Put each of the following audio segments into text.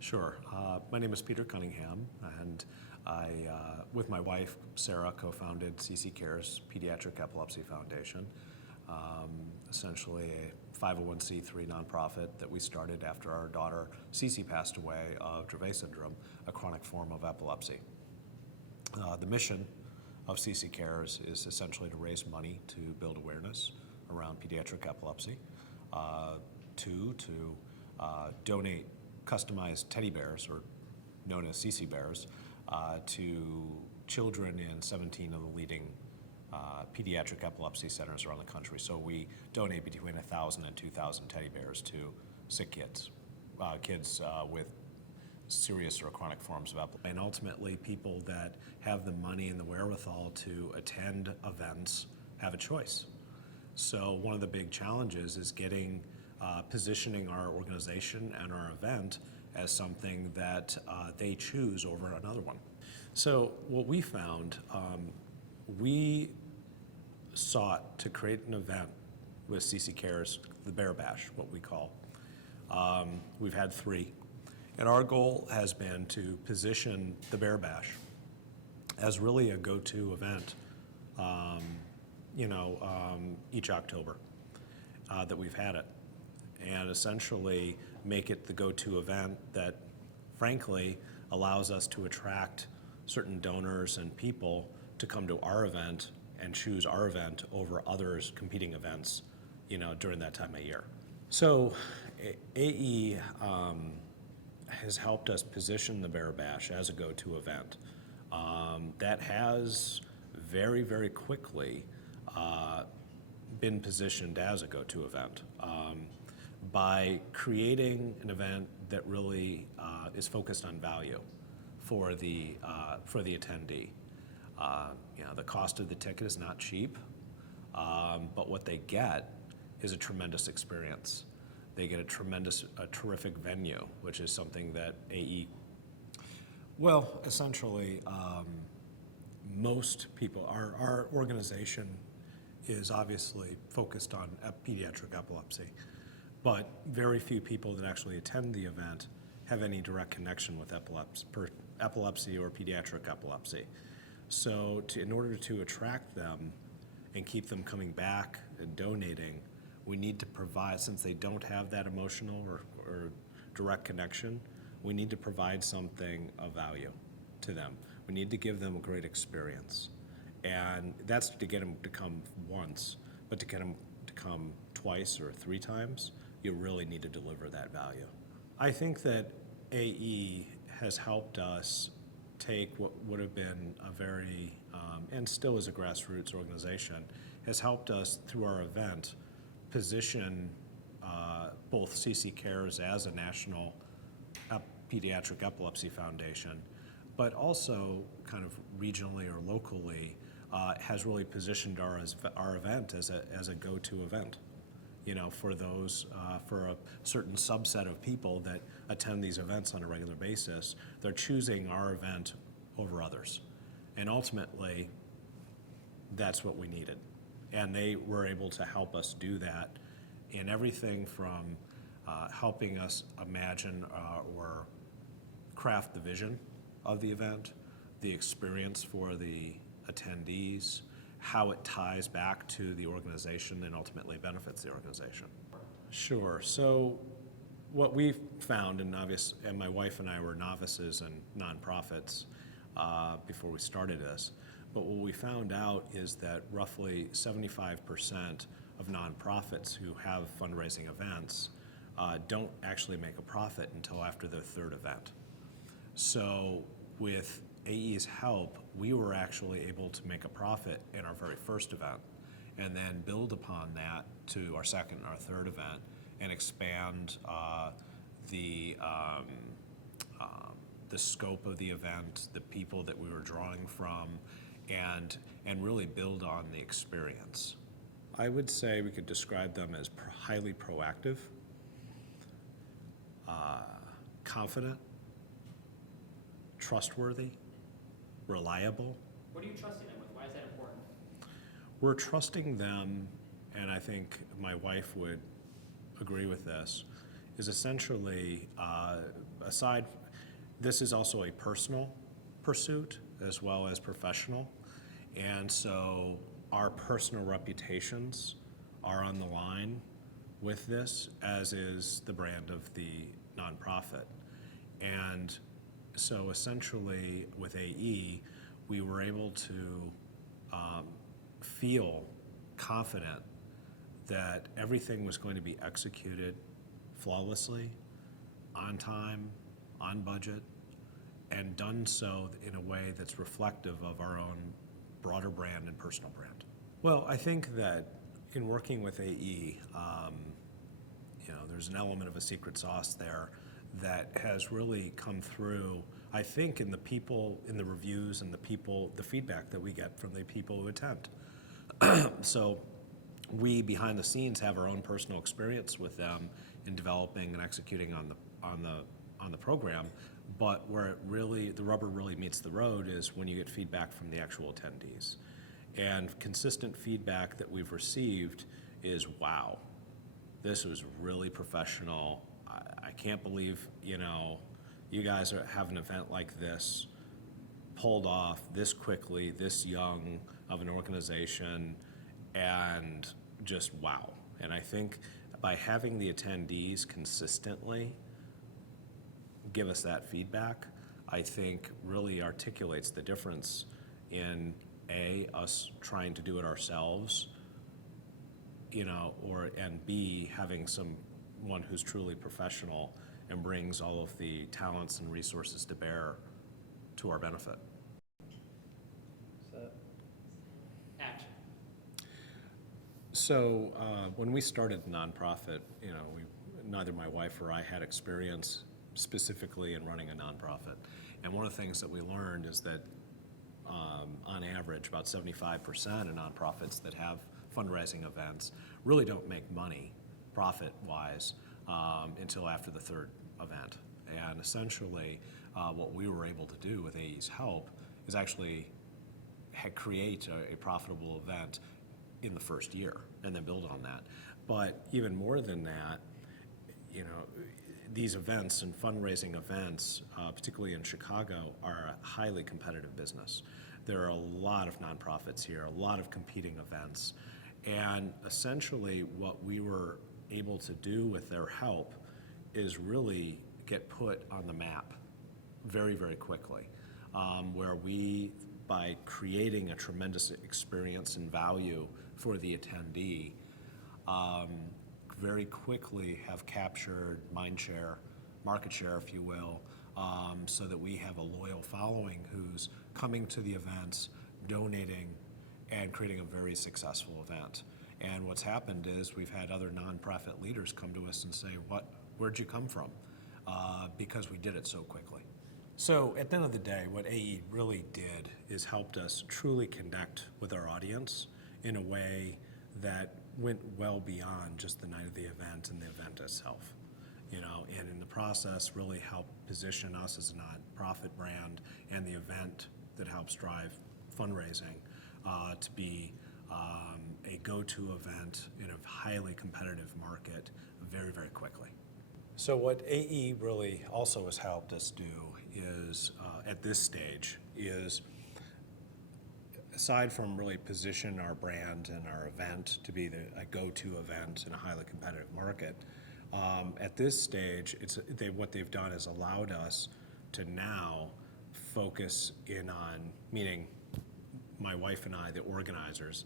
Sure. My name is Peter Cunningham, and I, with my wife, Sarah, co-founded CC Cares Pediatric Epilepsy Foundation, essentially a 501c3 nonprofit that we started after our daughter, Cece, passed away of Dravet syndrome, a chronic form of epilepsy. The mission of CC Cares is essentially to raise money to build awareness around pediatric epilepsy, to donate customized teddy bears, or known as CC Bears, to children in 17 of the leading pediatric epilepsy centers around the country. So we donate between 1,000 and 2,000 teddy bears to sick kids, kids with serious or chronic forms of epilepsy. And ultimately, people that have the money and the wherewithal to attend events have a choice. So one of the big challenges is positioning our organization and our event as something that they choose over another one. So what we found, we sought to create an event with CC Cares, the Bear Bash, what we call. We've had 3. And our goal has been to position the Bear Bash as really a go-to event, each October that we've had it, and essentially make it the go-to event that, frankly, allows us to attract certain donors and people to come to our event and choose our event over others' competing events, during that time of year. So AE has helped us position the Bear Bash as a go-to event. That has very, very quickly been positioned as a go-to event by creating an event that really is focused on value for the attendee. The cost of the ticket is not cheap, but what they get is a tremendous experience. They get a terrific venue, which is something that AE, well, essentially, most people, our organization is obviously focused on pediatric epilepsy, but very few people that actually attend the event have any direct connection with epilepsy or pediatric epilepsy. So in order to attract them and keep them coming back and donating, we need to provide, since they don't have that emotional or direct connection, we need to provide something of value to them. We need to give them a great experience. And that's to get them to come once, but to get them to come twice or 3 times, you really need to deliver that value. I think that AE has helped us take what would have been a very, and still is a grassroots organization, has helped us through our event position both CC Cares as a national pediatric epilepsy foundation, but also kind of regionally or locally has really positioned our event as a go-to event. For those, for a certain subset of people that attend these events on a regular basis, they're choosing our event over others. And ultimately, that's what we needed. And they were able to help us do that in everything from helping us imagine or craft the vision of the event, the experience for the attendees, how it ties back to the organization and ultimately benefits the organization. Sure. So what we've found, and my wife and I were novices in nonprofits before we started this, but what we found out is that roughly 75% of nonprofits who have fundraising events don't actually make a profit until after their 3rd event. So with AE's help, we were actually able to make a profit in our very first event and then build upon that to our 2nd and our 3rd event and expand the scope of the event, the people that we were drawing from, and really build on the experience. I would say we could describe them as highly proactive, confident, trustworthy, reliable. What are you trusting them with? Why is that important? We're trusting them, and I think my wife would agree with this, is essentially, this is also a personal pursuit as well as professional. And so our personal reputations are on the line with this, as is the brand of the nonprofit. And so essentially with AE, we were able to feel confident that everything was going to be executed flawlessly, on time, on budget, and done so in a way that's reflective of our own broader brand and personal brand. Well, I think that in working with AE, there's an element of a secret sauce there that has really come through, I think, in the people, in the reviews and the feedback that we get from the people who attend. So we, behind the scenes, have our own personal experience with them in developing and executing on the program, but where the rubber really meets the road is when you get feedback from the actual attendees. And consistent feedback that we've received is, wow, this was really professional. I can't believe, you guys have an event like this pulled off this quickly, this young of an organization, and just wow. And I think by having the attendees consistently give us that feedback, I think really articulates the difference in us trying to do it ourselves, and B, having someone who's truly professional and brings all of the talents and resources to bear to our benefit. Action. So when we started the nonprofit, neither my wife or I had experience specifically in running a nonprofit. And one of the things that we learned is that on average, about 75% of nonprofits that have fundraising events really don't make money profit-wise until after the third event. And essentially, what we were able to do with AE's help is actually create a profitable event in the first year and then build on that. But even more than that, these events and fundraising events, particularly in Chicago, are a highly competitive business. There are a lot of nonprofits here, a lot of competing events. And essentially what we were able to do with their help is really get put on the map very, very quickly, where we, by creating a tremendous experience and value for the attendee, very quickly have captured mind share, market share, if you will, so that we have a loyal following who's coming to the events, donating, and creating a very successful event. And what's happened is we've had other nonprofit leaders come to us and say, where'd you come from? Because we did it so quickly. So at the end of the day, what AE really did is helped us truly connect with our audience in a way that went well beyond just the night of the event and the event itself. And in the process really helped position us as a nonprofit brand and the event that helps drive fundraising to be a go-to event in a highly competitive market very, very quickly. So what AE really also has helped us do is, at this stage, is aside from really position our brand and our event to be a go-to event in a highly competitive market, at this stage, what they've done is allowed us to now focus in on, meaning my wife and I, the organizers,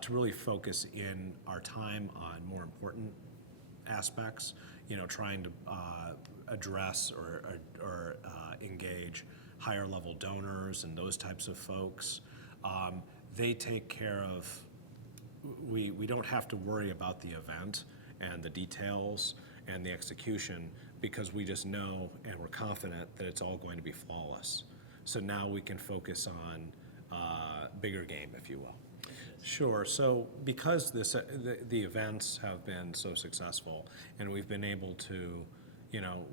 to really focus in our time on more important aspects, trying to address or engage higher level donors and those types of folks. They take care of, we don't have to worry about the event and the details and the execution because we just know and we're confident that it's all going to be flawless. So now we can focus on bigger game, if you will. Sure. So because the events have been so successful and we've been able to,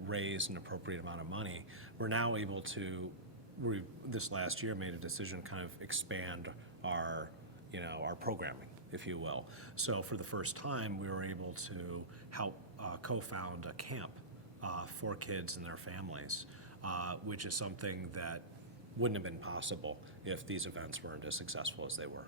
raise an appropriate amount of money, we're now able to, this last year made a decision to kind of expand our programming, if you will. So for the first time, we were able to help co-found a camp for kids and their families, which is something that wouldn't have been possible if these events weren't as successful as they were.